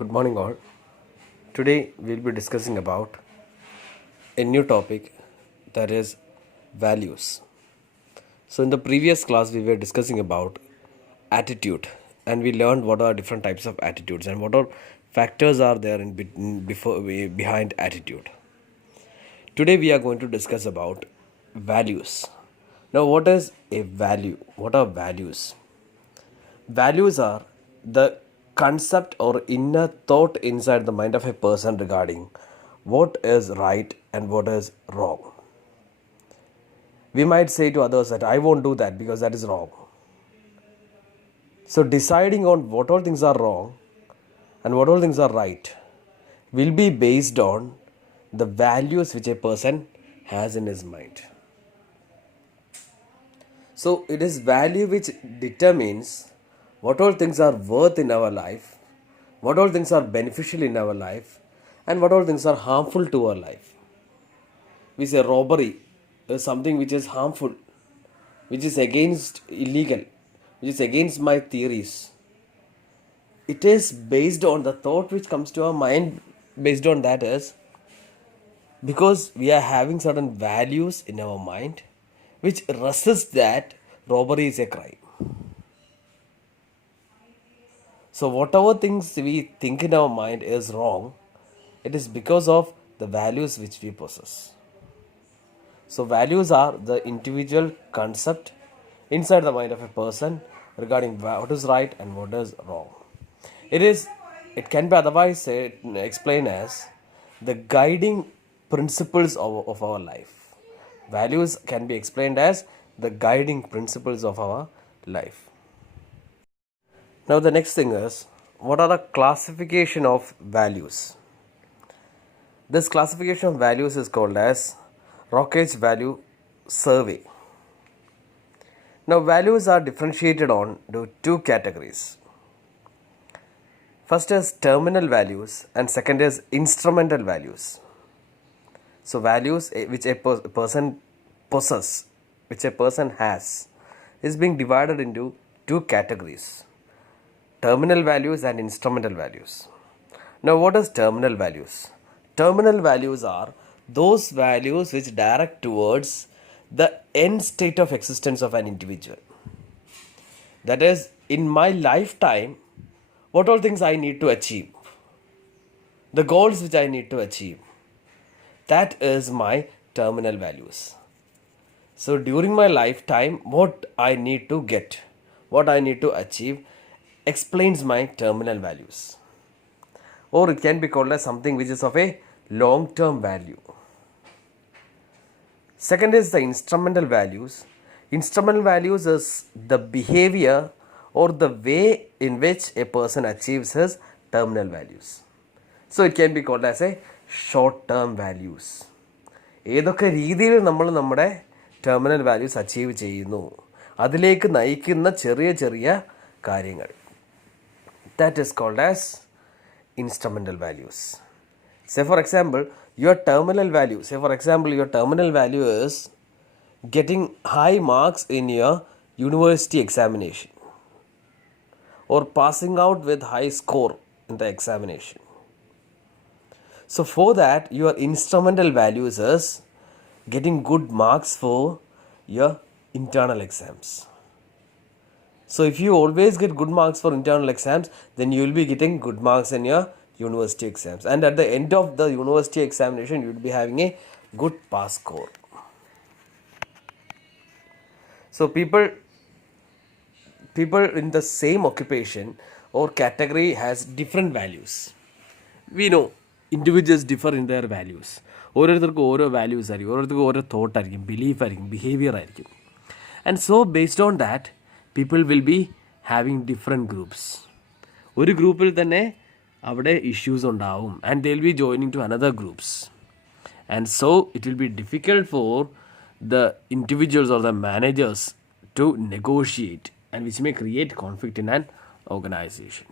Good morning, all. Today we'll be discussing about a new topic, that is values. So, in the previous class, we were discussing about attitude, and we learned what are different types of attitudes and what are factors are there behind attitude. Today, we are going to discuss about values. Now, what is a value? What are values? Values are the concept or inner thought inside the mind of a person regarding what is right and what is wrong. We might say to others that I won't do that because that is wrong. So, deciding on what all things are wrong and what all things are right will be based on the values which a person has in his mind. So, it is value which determines what all things are worth in our life, what all things are beneficial in our life, and what all things are harmful to our life. We say robbery is something which is harmful, which is against illegal, which is against my theories. It is based on the thought which comes to our mind. Based on that is because we are having certain values in our mind which resist that robbery is a crime. So, whatever things we think in our mind is wrong, it is because of the values which we possess. So, values are the individual concept inside the mind of a person regarding what is right and what is wrong. It can be otherwise explained as the guiding principles of our life. Values can be explained as the guiding principles of our life. Now the next thing is, what are the classification of values? This classification of values is called as Rockage Value Survey. Now values are differentiated on to two categories. First is terminal values and second is instrumental values. So values which a person possesses, which a person has, is being divided into two categories: terminal values and instrumental values. Now, what is terminal values? Terminal values are those values which direct towards the end state of existence of an individual. That is, in my lifetime, what all things I need to achieve, the goals which I need to achieve, that is my terminal values. So, during my lifetime, what I need to get, what I need to achieve, explains my terminal values, or it can be called as something which is of a long-term value. Second is the instrumental values. Instrumental values is the behavior or the way in which a person achieves his terminal values. So it can be called as a short-term values. ഏതൊക്കെ രീതിയിൽ നമ്മൾ നമ്മുടെ terminal values achieve ചെയ്യുന്നു, അതിലേക്ക് നയിക്കുന്ന ചെറിയ ചെറിയ കാര്യങ്ങൾ, that is called as instrumental values. Say for example, your terminal value is getting high marks in your university examination or passing out with high score in the examination. So for that, your instrumental values is getting good marks for your internal exams. So if you always get good marks for internal exams, then you will be getting good marks in your university exams. And at the end of the university examination, you will be having a good pass score. So people in the same occupation or category has different values. We know individuals differ in their values. ഓരോരുത്തർക്കും ഓരോ values ആയിരിക്കും, ഓരോരുത്തർക്കും ഓരോ thought ആയിരിക്കും, belief ആയിരിക്കും, behaviour ആയിരിക്കും. And so based on that people will be having different groups. ഒരു ഗ്രൂപ്പിൽ തന്നെ അവിടെ ഇഷ്യൂസ് ഉണ്ടാവും, and they will be joining to another groups, and so it will be difficult for the individuals or the managers to negotiate, and which may create conflict in an organization.